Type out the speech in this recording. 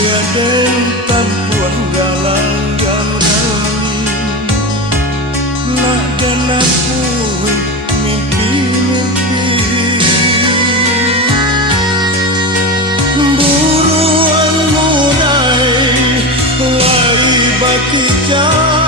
tiada tampuan galang yang nak dan aku mimpi-mimpi buruan murai lai baki jauh